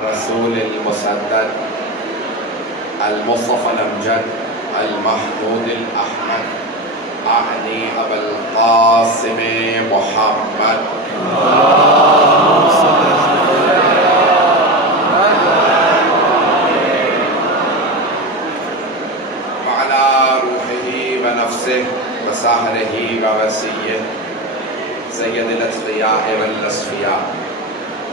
رسول المسدد المصطفى الأمجد المحمود الأحمد أعني أبا القاسم محمد وعلى روحه ونفسه وسهره ووسيه سيد الأتقياء والأصفياء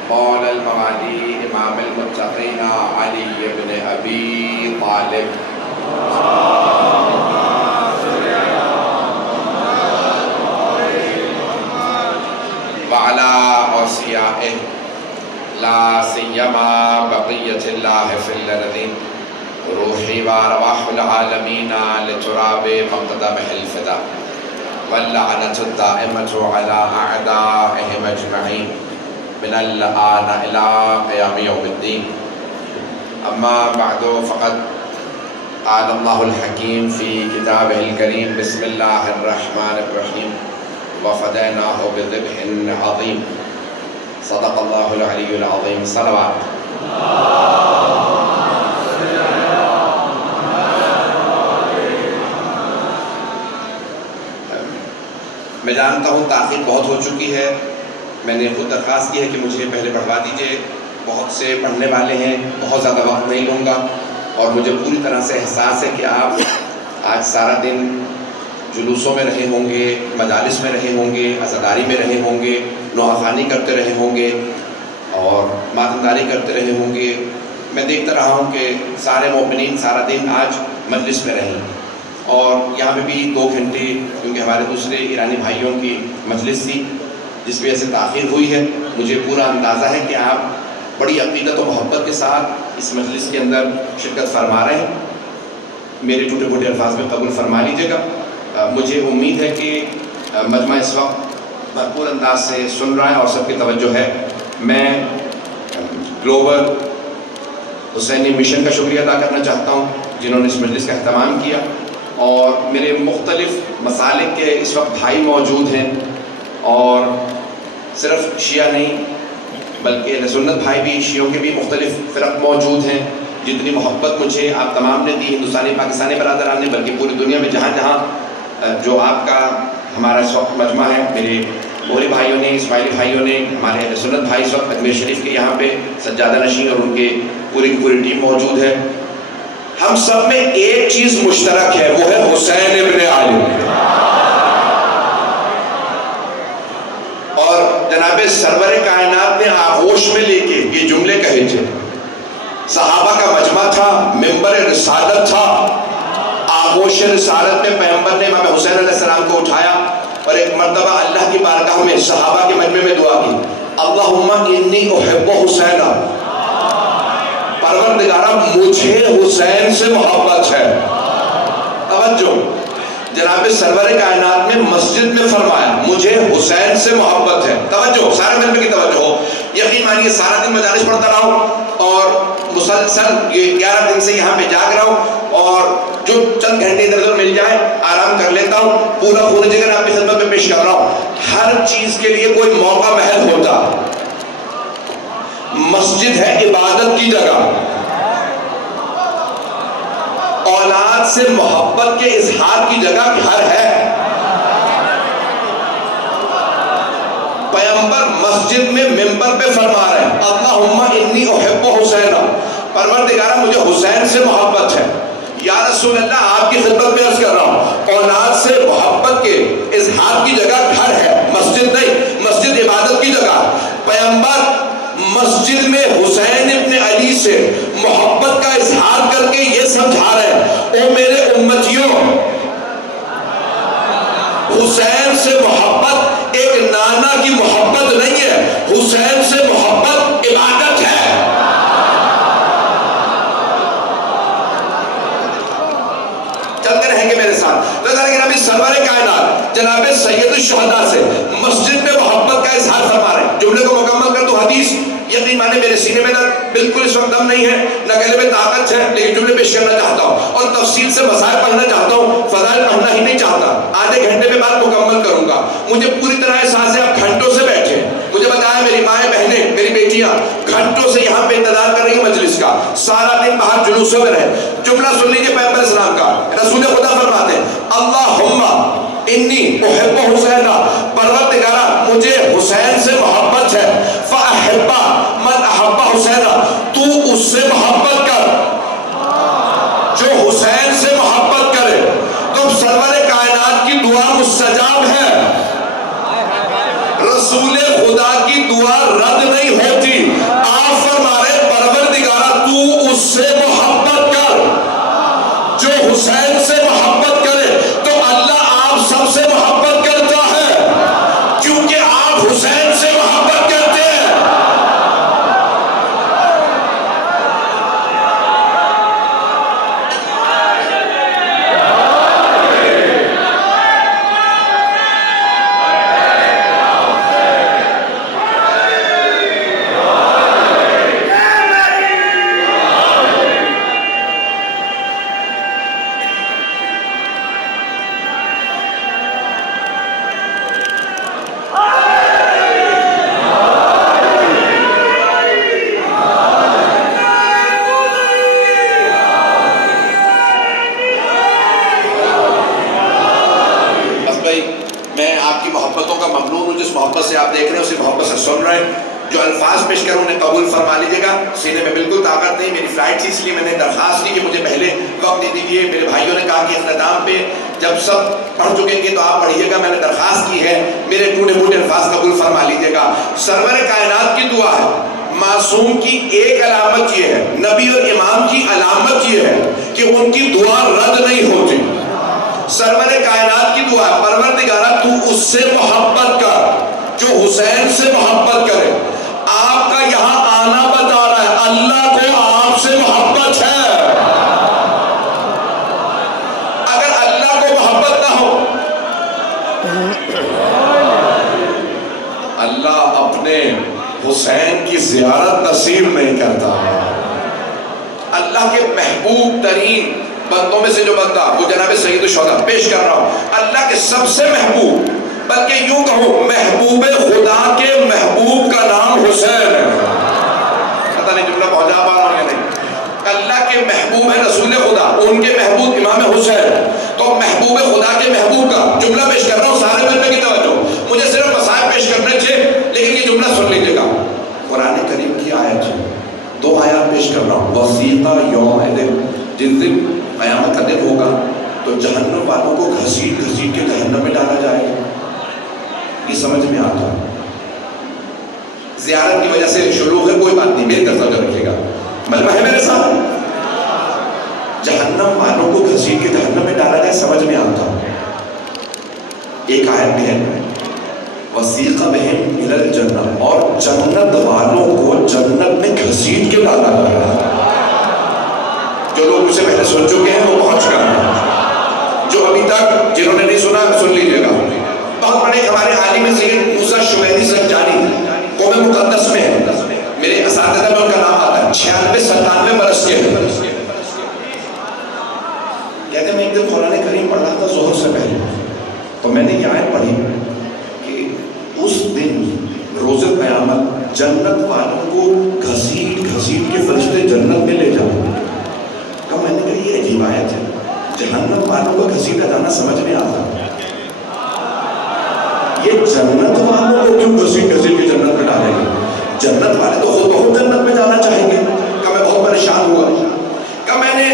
قال المعالي امام المتقين علي بن ابي طالب وعلى اوصيائه لا سيما بقية الله في الارض روحي وارواح العالمين لتراب مقدمه الفداء واللعنة الدائمة على اعدائهم اجمعين من الآن إلى قيام يوم الدين. أما بعد فقد قال الله الحكيم في كتابه الكريم بسم الله الرحمن الرحيم وفديناه بذبح عظيم صدق الله العلي العظيم. صلوات. میں جانتا ہوں تاخیر بہت ہو چکی ہے. میں نے خود درخواست کی ہے کہ مجھے پہلے پڑھوا دیجئے. بہت سے پڑھنے والے ہیں, بہت زیادہ وقت نہیں لوں گا, اور مجھے پوری طرح سے احساس ہے کہ آپ آج سارا دن جلوسوں میں رہے ہوں گے, مجالس میں رہے ہوں گے, عزاداری میں رہے ہوں گے, نوحہ کرتے رہے ہوں گے اور ماتمداری کرتے رہے ہوں گے. میں دیکھتا رہا ہوں کہ سارے مومنین سارا دن آج مجلس میں رہیں, اور یہاں پہ بھی 2 گھنٹے کیونکہ ہمارے دوسرے ایرانی بھائیوں کی مجلس تھی جس وجہ سے تاخیر ہوئی ہے. مجھے پورا اندازہ ہے کہ آپ بڑی عقیدت و محبت کے ساتھ اس مجلس کے اندر شرکت فرما رہے ہیں. میرے ٹوٹے پھوٹے الفاظ میں قبول فرما لیجیے گا. مجھے امید ہے کہ مجمع اس وقت بھرپور انداز سے سن رہا ہے اور سب کی توجہ ہے. میں گلوبل حسینی مشن کا شکریہ ادا کرنا چاہتا ہوں جنہوں نے اس مجلس کا اہتمام کیا, اور میرے مختلف مسالک کے اس وقت بھائی موجود ہیں, اور صرف شیعہ نہیں بلکہ اہل سنت بھائی بھی, شیعوں کے بھی مختلف فرق موجود ہیں. جتنی محبت مجھے آپ تمام نے دی, ہندوستانی پاکستانی برادران نے, بلکہ پوری دنیا میں جہاں جہاں جو آپ کا ہمارا اس وقت مجمع ہے, میرے بوری بھائیوں نے, اسماعیلی بھائیوں نے, ہمارے اہل سنت بھائی اس وقت اجمیر شریف کے یہاں پہ سجادہ نشین اور ان کے پوری کی پوری ٹیم موجود ہے. ہم سب میں ایک چیز مشترک ہے, وہ ہے حسین ابن علی. اور جناب سرور کائنات نے آغوش میں لے کے یہ جملے کہے تھے. صحابہ کا مجمع تھا, ممبر رسالت تھا, آغوش رسالت میں پیغمبر نے امام حسین علیہ السلام کو اٹھایا اور ایک مرتبہ اللہ کی بارگاہ میں صحابہ کے مجمع میں دعا کی, اللہم انی احب حسین, پروردگارہ مجھے حسین سے محبت ہے. توجہ, جناب سرور کائنات میں مسجد میں فرمایا مجھے حسین سے محبت ہے. توجہ, سارے مجمع کی توجہ ہو. یقین مانیے سارا دن مجالس پڑھتا رہا ہوں اور مسلسل یہ 11 دن سے یہاں پہ جاگ رہا ہوں, اور جو چند گھنٹے ادھر ادھر مل جائے آرام کر لیتا ہوں. پورا خون جگر آپ کی خدمت میں پیش کر رہا ہوں. ہر چیز کے لیے کوئی موقع محل ہوتا. مسجد ہے عبادت کی جگہ, اولاد سے محبت کے اظہار کی جگہ گھر ہے. پیغمبر مسجد میں ممبر پہ فرما رہے ہیں اللہم انی احب حسین, پروردگارہ مجھے حسین سے محبت ہے. یا رسول اللہ آپ کی خدمت میں عرض کر رہا ہوں, اولاد سے محبت کے اظہار کی جگہ گھر ہے, مسجد نہیں. مسجد عبادت کی جگہ. پیغمبر مسجد میں حسین ابن علی سے محبت کا اظہار کر کے یہ سمجھا رہے ہیں, اے میرے امتیوں, حسین سے محبت ایک نانا کی محبت نہیں ہے, حسین سے محبت عبادت ہے. چلتے رہیں گے میرے ساتھ. نبی سرور کائنات جناب سید الشہداء سے مسجد میں محبت کا اظہار فرما رہے ہیں. جملے کو مکمل کر دو. حدیث یقین مانے میرے سینے میں نہ بالکل اس وقت دم نہیں ہے, نہ گلے میں طاقت ہے, لیکن جملے پیش کرنا چاہتا ہوں اور تفصیل سے مسائل پڑھنا چاہتا ہوں. فضائل پڑھنا ہی نہیں چاہتا. آدھے گھنٹے میں بات مکمل کروں گا. مجھے پوری طرح احساس ہے آپ گھنٹوں سے بیٹھے. مجھے بتایا میری مائیں بہنیں، میری بیٹیاں گھنٹوں سے یہاں پہ انتظار کر رہی ہیں مجلس کا، سارا دن باہر جلوسوں میں رہے. جملہ سن لیجیے پیغمبر اسلام کا. رسول خدا فرماتے ہیں اللہم انی احب حسین، پروردگارا مجھے حسین سے محبت ہے. فاحب من احب حسین، تو اس سے محبت کر جو حسین سے محبت کرے. تو سرور کائنات کی دعا مستجاب ہے، رسول خدا کی دعا رد نہیں ہوتی. آپ فرما رہے پروردگارا تو اس سے محبت کر جو حسین سے محبت کرے. تو اللہ آپ سب سے محبت کرتا ہے کیونکہ آپ حسین سے محبت کرتے ہیں. محبت سے آپ دیکھ رہے ہیں، اسی محبت سے سن رہے ہیں. جو الفاظ پیش کروں انہیں قبول فرما لیجیے گا. سینے میں بالکل طاقت نہیں، میری فلائٹ تھی اس لیے میں نے درخواست کی کہ مجھے پہلے وقت دے دیجیے. میرے بھائیوں نے کہا کہ اختتام پہ جب سب پڑھ چکیں گے تو آپ پڑھیے گا. میں نے درخواست کی ہے، میرے ٹوٹے پھوٹے الفاظ قبول فرما لیجیے گا. سرور کائنات کی دعا ہے. معصوم کی ایک علامت یہ ہے، نبی اور امام کی علامت یہ ہے کہ ان کی دعا رد نہیں ہوتی. سرور کائنات کی دعا پروردگارا تو اس سے محبت کر جو حسین سے محبت کرے. آپ کا یہاں آنا بتا رہا ہے اللہ کو آپ سے محبت ہے. اگر اللہ کو محبت نہ ہو، اللہ اپنے حسین کی زیارت نصیب نہیں کرتا. اللہ کے محبوب ترین بندوں میں سے جو بندہ وہ جناب سید الشہداء پیش کر رہا ہوں، اللہ کے سب سے محبوب، بلکہ یوں کہوں محبوب خدا کے محبوب کا نام حسین ہے. پتہ نہیں جملہ پہنچا پا رہا ہوں یا نہیں. اللہ کے محبوب ہے رسول خدا، ان کے محبوب امام حسین. تو محبوب خدا کے محبوب کا جملہ پیش کر رہا ہوں. سارے ملنے کی توجہ، مجھے صرف مسائل پیش کرنے تھے لیکن یہ جملہ سن لیجیے گا. قرآن کریم کی آیت ہے، 2 آیات پیش کر رہا ہوں. وثیقہ یوم دن، جس دن قیامت کا دن ہوگا تو جہنم والوں کو گھسیٹ گھسیٹ کے جہنم میں ڈالا جائے گا. یہ سمجھ میں آتا ہے. زیارت کی وجہ سے شروع ہے، کوئی بات نہیں، میری طرف توجہ رکھیے گا. مطلب ہے میرے ساتھ جہنم والوں کو گھسیٹ کے جہنم میں ڈالا جائے، سمجھ میں آتا ہے. ایک آیت میں ہے وسیق بہم الی الجنہ، اور جنت والوں کو جنت میں گھسیٹ کے ڈالا جائے. جو لوگ مجھ سے پہلے سن چکے ہیں وہ پہنچ گئے، جو ابھی تک جنہوں نے نہیں سنا سن لیجیے گا. بہت بڑے ہمارے عالم سید موسیٰ شویری سنجانی قوم مقدس میں ہے، میرے اساتذہ میں ان کا نام آتا ہے. 96-97 برس کے کہتے ہیں میں ایک دن قرآن کریم پڑھ رہا تھا ظہر سے پہلے، تو میں نے یہ آیت پڑھی کہ اس دن روز قیامت جنت والوں کو گھسیٹ گھسیٹ کے فرشتے جنت میں لے جاؤ. میں نے کہا یہ عجیب آیت ہے، جہنم والوں کو گھسیٹا جانا سمجھ میں آتا. یہ جنت والوں کو کیوں گھسیٹ گھسیٹ کے جنت میں ڈالیں گے؟ جنت والے تو خود بہت جنت میں جانا چاہیں گے. کہ میں بہت پریشان ہوا، کہ میں نے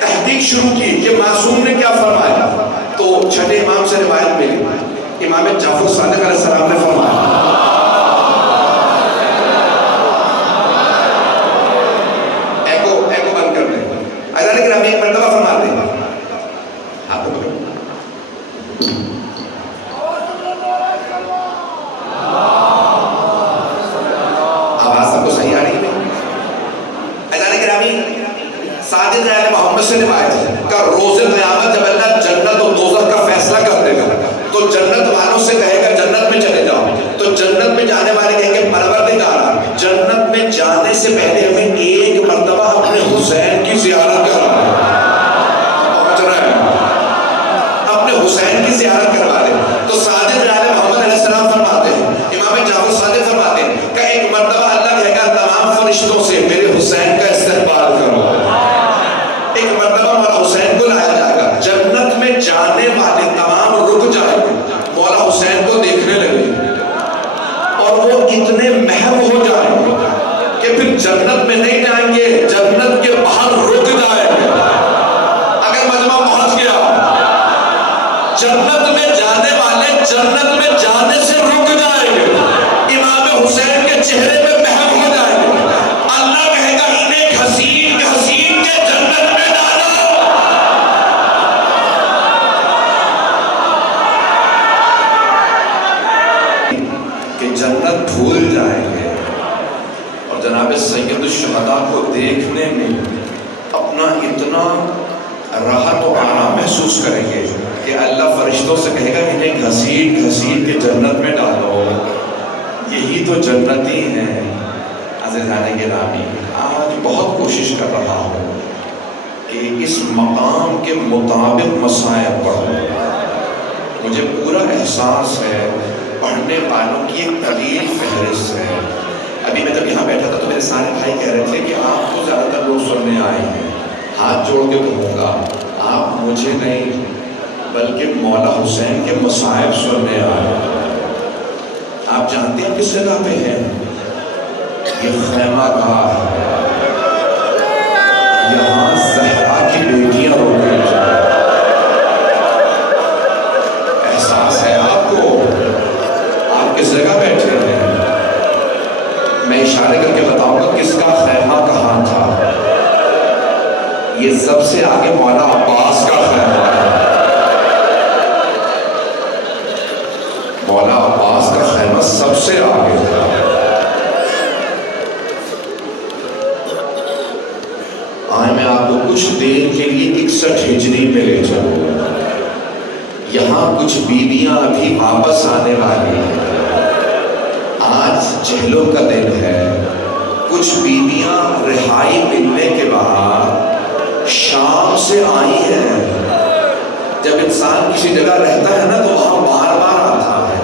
تحقیق شروع کی کہ معصوم نے کیا فرمایا. تو چھٹے امام سے روایت ملی، امام جعفر صادق علیہ السلام نے فرمایا لیکن ہم ایک مرتبہ فرماتے ہیں آپ کو آواز سب کو صحیح آ رہی ہے. اذان گرامی صادق علیہ محمد سے روایت ہے کہ روز قیامت جب اللہ جنت اور دوزخ کا فیصلہ کر دے گا تو جنت والوں سے کہے گا جنت میں چلے جاؤ. تو جنت میں جانے والے کہیں گے پروردگارا جنت میں جانے سے پہلے ہمیں ایک مرتبہ اپنے حسین کی زیارت کرا پہنچ رہے ہیں، اپنے حسین کی زیارت کروا دیں. تو صادق علیہ محمد علیہ السلام فرماتے ہیں، امام جعفر صادق فرماتے ہیں کہ فرشتوں سے میرے حسین کا استقبال کرو. ایک مرتبہ مولا حسین کو لایا جائے گا, جنت میں جانے والے تمام رک جائیں گے, مولا حسین کو دیکھنے لگے اور وہ اتنے محو ہو جائیں گے کہ پھر جنت میں نہیں جائیں گے, جنت کے باہر رک جائیں گے. اگر مجمع پہنچ گیا, جنت میں جانے والے جنت میں جانے سے رک جائیں گے, امام حسین کے چہرے پہ محو ہو جائیں گے. اللہ کہے گا انہیں حسین کے جنت میں ڈالو. کہ جنت بھول جائیں گے اور جناب سید الشہداء کو دیکھنے میں اپنا اتنا راحت و آرام محسوس کریں گے کہ اللہ فرشتوں سے کہے گا انہیں گھسیٹ کے جنت میں ڈالو. یہی تو جنتی ہیں. عزیزان گرامی, آج بہت کوشش کر رہا ہوں کہ اس مقام کے مطابق مصائب پڑھوں. مجھے پورا احساس ہے پڑھنے والوں کی ایک طویل فہرست ہے. ابھی میں جب یہاں بیٹھا تھا تو میرے سارے بھائی کہہ رہے تھے کہ آپ کو زیادہ تر لوگ سننے آئے ہیں. ہاتھ جوڑ کے کہوں گا, آپ مجھے نہیں بلکہ مولا حسین کے مصائب سننے آئے. آپ جانتے ہیں کس جگہ پہ ہیں؟ یہ خیمہ گاہ ہے. یہاں زہرا کی بیٹیاں رو گئی. احساس ہے آپ کو؟ آپ کس جگہ بیٹھے ہیں؟ میں اشارے کر کے بتاؤں گا کس کا خیمہ کہاں تھا. یہ سب سے آگے مولا عباس کا خیمہ ہے. مولا عباس کا خیمہ سب سے آگے تھا. آئے میں آپ کو کچھ دیر کے لیے 61 ہجری میں لے چلوں. یہاں کچھ بیویاں ابھی واپس آنے والی ہیں. آج چہلوں کا دن ہے. کچھ بیویاں رہائی ملنے کے بعد شام سے آئی ہیں. جب انسان کسی جگہ رہتا ہے نا تو وہاں بار بار آتا ہے.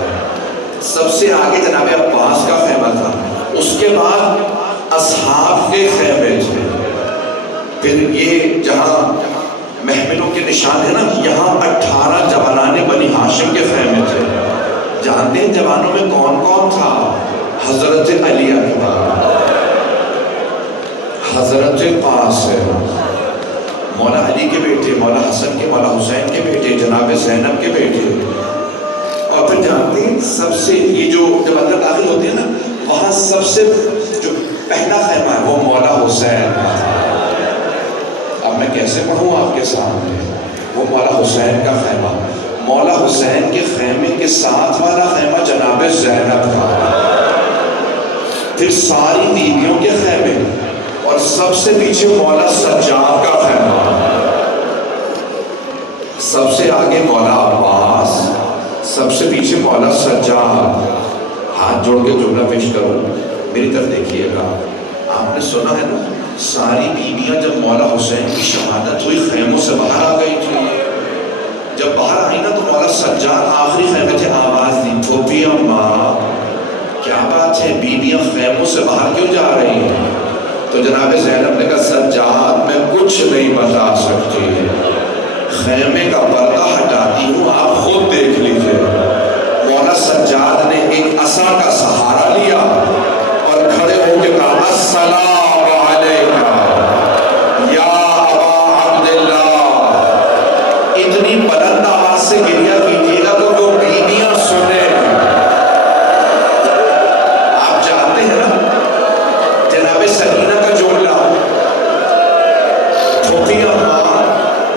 سب سے آگے جناب عباس کا خیمہ تھا. اس کے بعد اصحاب کے خیمے تھے. پھر یہ جہاں محملوں کے نشان ہے نا, یہاں 18 جوانان بنی ہاشم کے خیمے تھے. جانتے ہیں جوانوں میں کون کون تھا؟ حضرت علی اکبر, حضرت قاسم, مولا علی کے بیٹے, مولا حسن کے, مولا حسین کے بیٹے, جناب زینب کے بیٹے. اور پھر جانتے ہیں سب سے یہ جو جب اندر داخل ہوتے ہیں نا, وہاں سب سے جو پہلا خیمہ ہے وہ مولا حسین کا تھا. اب میں کیسے پڑھوں آپ کے سامنے؟ وہ مولا حسین کا خیمہ. مولا حسین کے خیمے کے ساتھ والا خیمہ جناب زینب کا. پھر ساری بیویوں کے خیمے, اور سب سے پیچھے مولا سجاد کا خیمہ. سب سے آگے مولا عباس, سب سے پیچھے مولا سجاد. ہاتھ جوڑ کے جملہ پیش کرو, میری طرف دیکھیے گا. آپ نے سنا ہے نا, ساری بیویاں جب مولا حسین کی شہادت ہوئی خیموں سے باہر آ گئی تھی. جب باہر آئی نا تو مولا سجاد آخری خیمے تھے. آواز دی, پھوپھی اماں کیا بات ہے, بیویاں خیموں سے باہر کیوں جا رہی ہیں؟ تو جناب زینب نے کہا سجاد میں کچھ نہیں بتا سکتی, خیمے کا پردہ ہٹاتی ہوں, آپ خود دیکھ لیجئے. مولا سجاد نے ایک عصا کا سہارا لیا اور کھڑے ہو کے کہا السلام علیکم یا ابا عبداللہ. اتنی بلند آواز سے گریہ کیجیے گا تو جو بیویاں سنے. آپ جانتے ہیں نا جناب سکینہ کا جملہ, پھوپھی اماں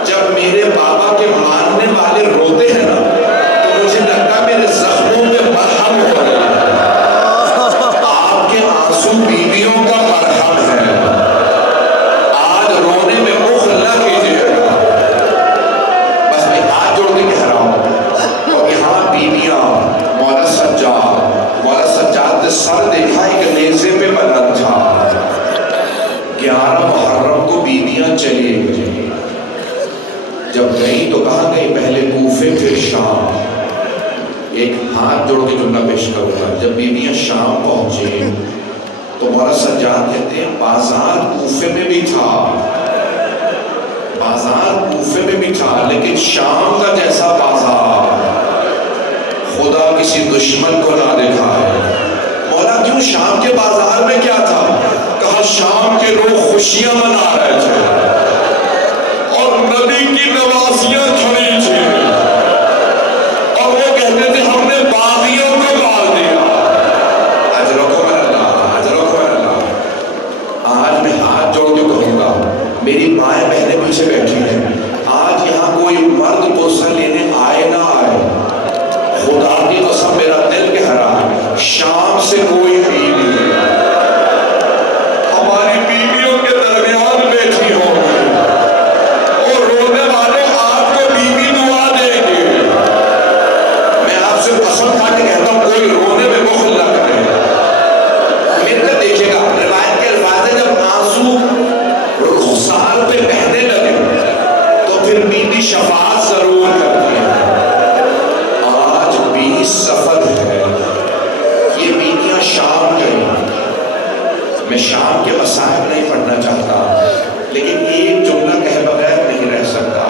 جب میرے بابا کے ماننے والے روتے ہیں نا تو مجھے لگتا میرے زخموں میں مرہم ہو رہے ہیں. آپ کے آنسو بیویوں کا مرہم ہے. آج رونے میں مخ نہ کیجیے گا. بس میں ہاتھ جوڑ کے کہہ رہا ہوں. اور یہاں بیویاں, مولا سجاد نے سر دیکھا ایک نیزے پہ بلند تھا. 11 محرم کو بیویاں چلی گئی. جب گئی تو کہاں گئی؟ پہلے کوفے پھر شام. ایک ہاتھ جوڑ کے جملہ پیش کروں گا. جب بیویاں شام پہنچی تو مولانا سجاد کہتے ہیں بازار کوفے میں بھی تھا، بازار کوفے میں بھی تھا، لیکن شام کا جیسا بازار خدا کسی دشمن کو نہ دکھائے۔ مولا کیوں شام کے بازار میں کیا تھا؟ کہا شام کے لوگ خوشیاں منا رہے تھے اور نبی کی نوازیاں کھڑی تھی اور وہ کہتے تھے ہم نے باغیوں کو مار دیا۔ اجرکم اللہ، اجرکم اللہ۔ آج میں ہاتھ جوڑ کے کہوں گا، میری مائیں بہنیں پیچھے بیٹھی ہیں، آج یہاں کوئی مرد پوسہ لینے آئے نہ آئے، خدا کی قسم میرا دل کہہ رہا ہے شام سے کوئی بیوی ہماری بیویوں کے درمیان بیٹھی ہوگی اور رونے والے آپ کو بیوی دعا دیں گے۔ میں آپ سے قسم کھا کے کہتا ہوں کوئی رونے میں بخل نہ کرے۔ ملت دیکھے گا روایت کے الفاظ ہے جب آنسو رخسار پہ بہنے لگے تو پھر بیوی شفاعت ضرور کرتی ہے۔ آج 20 سفر ہے، یہ بیویاں شام گئی۔ میں شام کے مصائب نہیں پڑھنا چاہتا لیکن ایک جملہ کہے بغیر نہیں رہ سکتا۔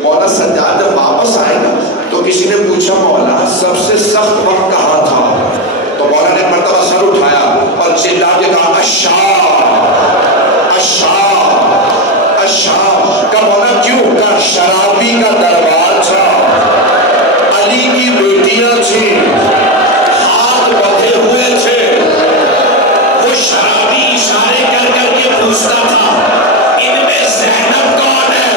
مولا سجاد جب واپس آئے نا تو کسی نے پوچھا مولا سب سے سخت وقت کہاں تھا؟ تو مولا نے مرتبہ سر اٹھایا اور چلا کے کہا الشام کا مولا کیوں؟ کا شرابی کا دربار تھا، علی کی بیٹیاں تھیں، ہاتھ بندھے ہوئے تھے، وہ شرابی اشارے کر کر کے پوچھتا تھا ان میں زینب کون ہے؟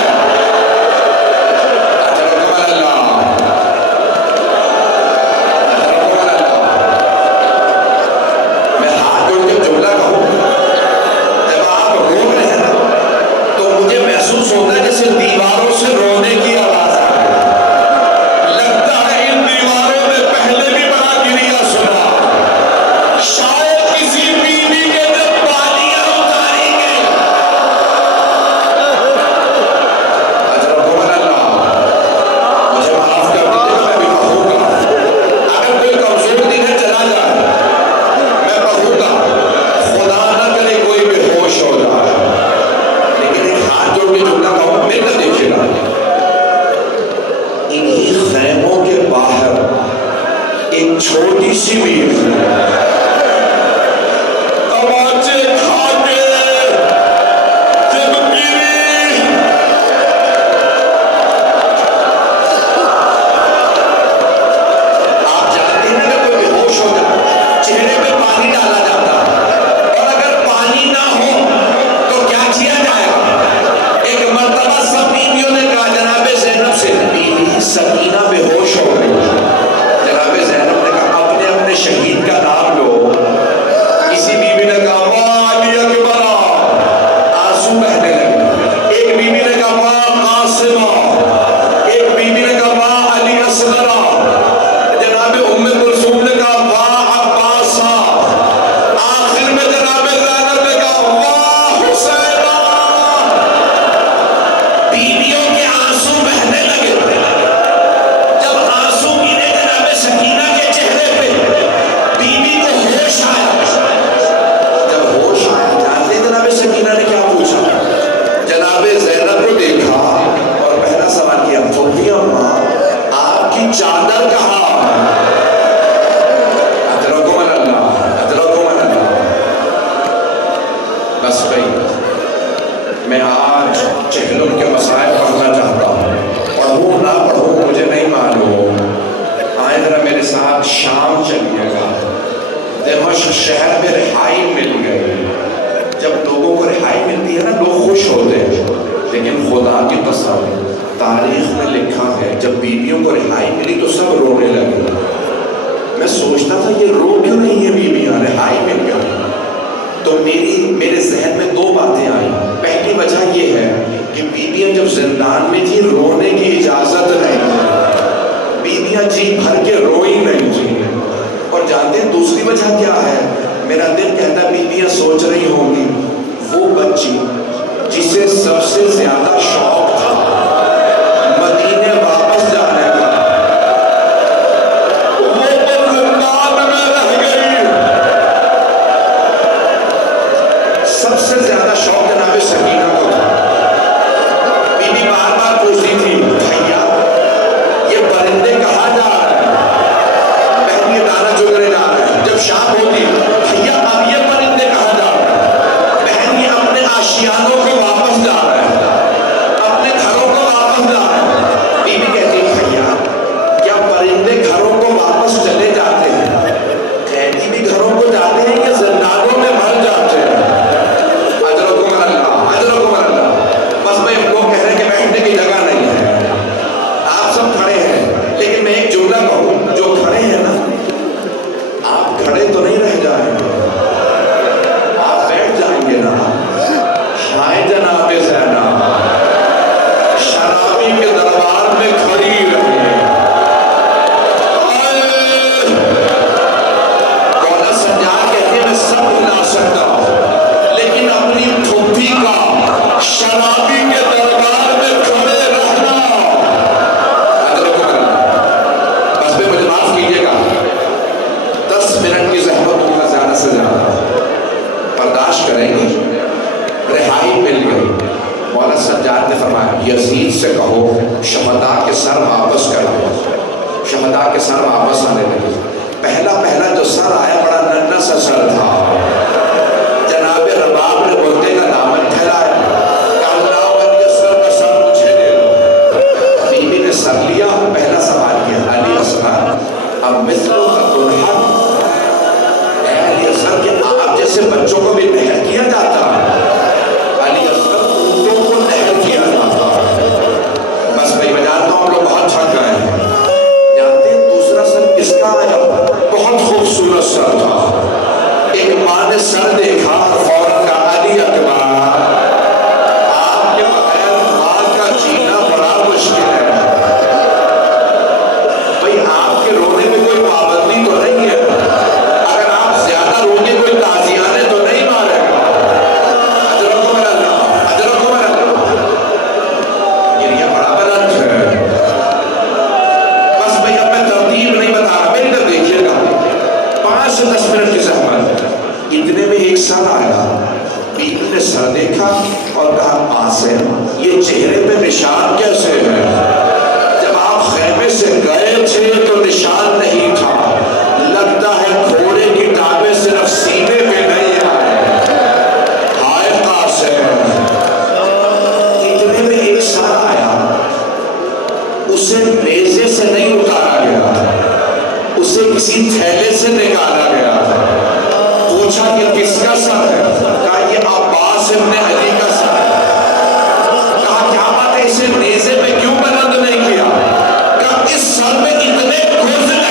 محسوس ہوتا ہے جیسے دیواروں سے رونے کی آواز آ رہی ہے، لگتا ہے ان دیواروں میں پہلے بھی بڑا گریا سنا، شاید کسی بیوی کے جب بالیاں اتاری گئی۔ اجرکم اللہ، مجھے معاف کر دیجیے میں بھی کہوں گا، اگر کوئی کمزور دل ہے چلا جائے، میں کہوں گا خدا نہ کرے کوئی بے ہوش ہو جائے، جو بھی جملہ کہوں میں تو دیکھے گا انہی خیموں کے باہر ایک چھوٹی سی بیوی تماچے کھا کے جب گری، آپ جانتے ہیں کہ کوئی بے ہوش ہو جائے چہرے پہ پانی ڈالا جاتا اور اگر پانی نہ ہو تو کیا کیا جائے گا؟ ایک مرتبہ سب بیویوں نے کہا جناب زینب سے، بیوی سکینہ بے ہوش ہو گئی۔ جناب زینب نے کہا اپنے اپنے شہید کا نام لو۔ کسی بیوی نے کہا واہ علی اکبر، آنسو بہنے لگے۔ ایک بیوی نے کہا واہ قاسمہ، ایک بیوی نے کہا واہ علی اصغر، جناب ام کلثوم نے کہا واہ عباسہ، آخر میں جناب زینب نے کہا واہ حسینہ۔ بیویوں کے آنسو بہنے لگے، جب آنسو گرے جناب سکینہ کے چہرے پہ بیوی کو ہوش آیا۔ جب ہوش آیا جانتے جناب سکینہ نے کیا پوچھا؟ جناب زینب کو دیکھا اور پہلا سوال کیا پھوپھی اماں آپ کی چادر کہاں؟ اجرکم اللہ، اجرکم اللہ۔ بس گئی، میں آج چہلم کے مسائل پڑھنا چاہتا ہوں، پڑھوں نہ پڑھوں مجھے نہیں معلوم۔ آئے ذرا میرے ساتھ شام چلیے گا، دمشق شہر میں رہائی مل گئی۔ جب لوگوں کو رہائی ملتی ہے نا لوگ خوش ہوتے ہیں، لیکن خدا کی قسم تاریخ میں لکھا ہے جب بیویوں کو رہائی ملی تو سب رونے لگے۔ میں سوچتا تھا یہ رو کیوں نہیں ہے بیویاں، رہائی مل گئی تو میرے ذہن میں دو باتیں آئیں۔ پہلی وجہ یہ ہے کہ بیویاں جب زندان میں تھی رونے کی اجازت نہیں تھی، بیویاں جی بھر کے روئی نہیں تھی۔ اور جانتے ہیں دوسری وجہ کیا ہے؟ میرا دل کہتا بیویاں سوچ رہی ہوں گی وہ بچی جسے سب سے زیادہ شوق تھا مدینے واپس جانے کا، وہ زندان میں رہ گئی، 40 سب سے زیادہ شوق جناب سکینہ کو تھا. بی بی بار بار پوچھتی تھی بھیا یہ پرندے کہاں جا رہے ہیں؟ بہن یہ دانا چگنے جا رہے ہیں. جب شام ہوتی بھیا اب یہ پرندے کہاں جا رہے ہیں؟ بہن یہ اپنے آشیانوں کو واپس جا رہے ہیں, اپنے گھروں کو واپس جا رہے ہیں. بی بی کہتی بھیا کیا پرندے گھروں کو واپس چلے جاتے ہیں؟ قیدی بھی گھروں کو جاتے ہیں کہ زندانوں میں مر جاتے ہیں؟ اجرکم اللہ, اجرکم اللہ. بس میں ہم لوگ کہہ رہے ہیں کہ بیٹھنے کی جگہ نہیں ہے, آپ سب کھڑے ہیں, لیکن میں ایک جملہ کہوں, جو کھڑے ہیں نا آپ کھڑے تو نہیں رہ جائیں گے, آپ بیٹھ جائیں گے نا. ہائے جناب زینب شرابی کے دربار میں کھڑی رہی. مولانا سجاد کہتے ہیں میں سب بھلا سکتا ہوں لیکن اپنی پھوپھی کا شرابی کے دربار میں کھڑے رہنا. بس میں مجھے معاف کیجیے گا, 10 منٹ کی زحمت ہوگا زیادہ سے زیادہ, برداشت کریں گے. رہائی مل گئی. مولانا سجاد نے فرمایا یزید سے کہو شہداء کے سر واپس کر دو. شہداء کے سر واپس آنے لگے. پہلا جو سر آیا بڑا ننھا سا سر تھا. جناب رباب نے بولتے کا دامن پھیلایا, کہا علی اصغر کا سر مجھے دے دو. بی بی نے سر لیا, پہلا سوال کیا علی اصغر اب مثلوں کا دلہن, اے علی اصغر کہ آپ جیسے بچوں کو بھی نہر کیا جاتا, علی اصغر اونٹوں کو نہر کیا جاتا. بس میں جانتا ہوں ہم لوگ بہت تھک گئے ہیں. جانتے ہیں دوسرا سر کس کا آیا؟ بہت خوبصورت سر تھا. ایک ماں نے سر دیکھا اور فوراً کہا علی اکبر آپ کے بغیر ماں کا جینا بڑا مشکل ہے. بھئی آپ کے رونے میں کوئی پابندی تو نہیں ہے, اگر آپ زیادہ رونے کوئی تازیانے تو نہیں مارے گا. اجرکم اللہ, اجرکم اللہ. یہ بڑا غلط ہے. بس بھئی اب میں ترتیب نہیں بتا رہا, میری طرف دیکھیے گا. 5 سے 10 منٹ کی زحمت. اتنے میں ایک سر آیا. بیوی نے سر دیکھا اور کہا قاسم یہ چہرے پہ نشان کیسے ہے؟ جب آپ خیمے سے گئے تھے تو نشان نہیں تھا, لگتا ہے گھوڑے کی ٹانگیں صرف سینے پہ نہیں آئے. ہائے قاسم. اتنے میں ایک سر آیا, اسے نیزے سے نہیں اتارا گیا, اسے کسی تھیلے سے نکالا گیا. پوچھا کہ کس کا سر ہے؟ کہا یہ عباس ابن علی کا سر ہے. کہا کیا بات ہے, اسے نیزے پہ کیوں بلند نہیں کیا؟ کہا اس سر میں اتنے گھوسلے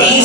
20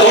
2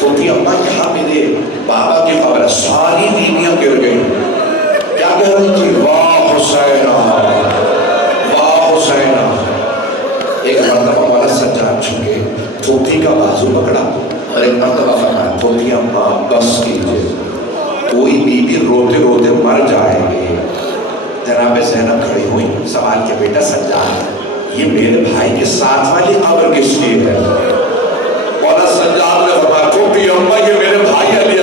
توتی اماں یہاں میرے بابا کی قبر ہے، ساری بیویاں گر گئی، کیا کہہ رہی تھی؟ واہ حسینہ واہ حسینہ۔ ایک مرتبہ مولا سجاد چھکے توتی کا بازو پکڑا اور ایک مرتبہ فرمایا توتی اماں بس کیجئے، کوئی بی بی روتے روتے مر جائے گی۔ جناب زینب کھڑی ہوئی، سوال کیا بیٹا سجاد یہ میرے بھائی کے ساتھ والی قبر کس کی ہے؟ مولا سجاد نے فرمایا توتی اماں یہ میرے بھائی علی